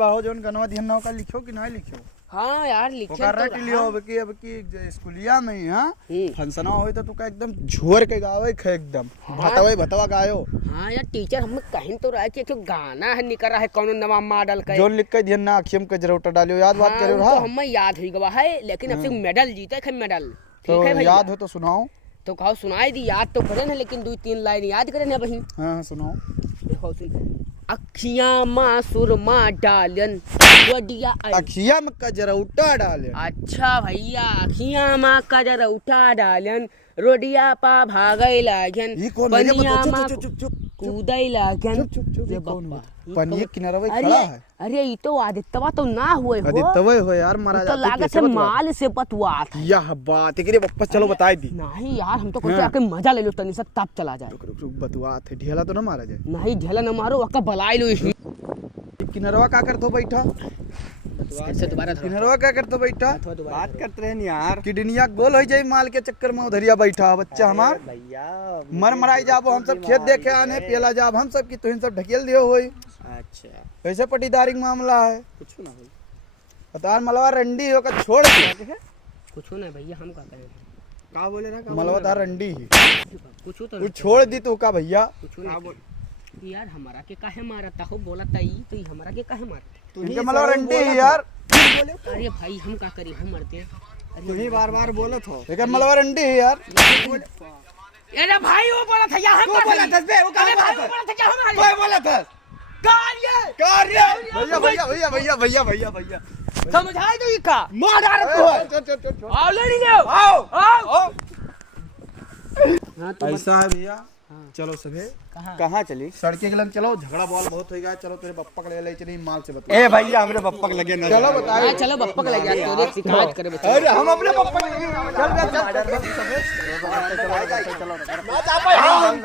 बाहो जोन गनवा ध्यान का लिखो कि नहीं लिखो। हाँ यार लिखे तो रट लियो अब की स्कूलिया में हां फंक्शना होई तो तू का एकदम झोर के गावे खे एकदम भतवा गायो। हाँ यार टीचर हम कहीं तो रहा कि एक गाना है निकल रहा है कौन नवा मॉडल का जोन लिख के ध्यान ना अखियम के जरूरत डालियो याद बात करे तो हमें याद ही गवा है लेकिन अब से मेडल जीते खे मेडल ठीक है भैया याद हो तो सुनाओ। तो कहो सुनाई दी याद तो करे ना लेकिन 2-3 लाइन याद करे ना बहिन। हां सुनाओ। देखो सुन अखियां माँ सुरमा डालन वडिया अखियां में कजरौटा डालन। अच्छा भैया अखियां माँ कजरौटा डालन रोडिया पा भागई लागन पनिया माँ कूदई लागन। पनिया किनारे खड़ा है। अरे ये तो आदित्यवा तो ना हुए हो। आदित्यवा हो यार महाराज तो लागत से माल से बतवा था। यह बात एकरे वापस चलो बताई दी। नहीं यार हम तो कहते आके मजा ले लो तनी से तब चला जाए। रुक बतवा थे ढेला तो ना मारा जाए। नहीं ढेला ना मारो वक्का बलाई लो इसी किनरवा का करतो बैठा से दोबारा किनरवा का करतो बैठा बात करते हैं यार किडनिया गोल हो जाए माल के चक्कर में उधरिया बैठा बच्चा हमार भैया मर मराई जाबो हम सब खेत देखे आने पेला जाब हम सब की तुहिन सब ढकेल दियो होई। अच्छा ऐसे पटीदारी मामला है कुछ ना भाई बतार मलवा रंडी होकर छोड़ दे कुछ ना भैया हम का करें का बोले रहा मलवा तार रंडी ही कुछ तो वो छोड़ दी तू का भैया कुछ ना यार हमारा के काहे मारता हो बोला तई तो हमारा के काहे मारता तू इनके मलवा रंडी ही यार। अरे भाई हम का करी हम मरते तू ही बार बोलत हो लेकिन मलवा रंडी ही यार। अरे भाई वो बोला था यार हम बोला था बे वो अरे भाई वो बोला था क्या हम कोई बोला था कार्य भैया समझाई दो ये का मार डाल आओ लड़ी आओ आओ ऐसा है भैया चलो सभे कहाँ चली सड़के के लग चलो झगड़ा बॉल बहुत हो गया चलो तेरे पप्पा के ले चली माल से बता। ए भैया हमरे पप्पा के लगे ना चलो बताओ चलो पप्पा के लगे तोरे शिकायत करे बच्चा। अरे हम अपने पप्पा के लगे चल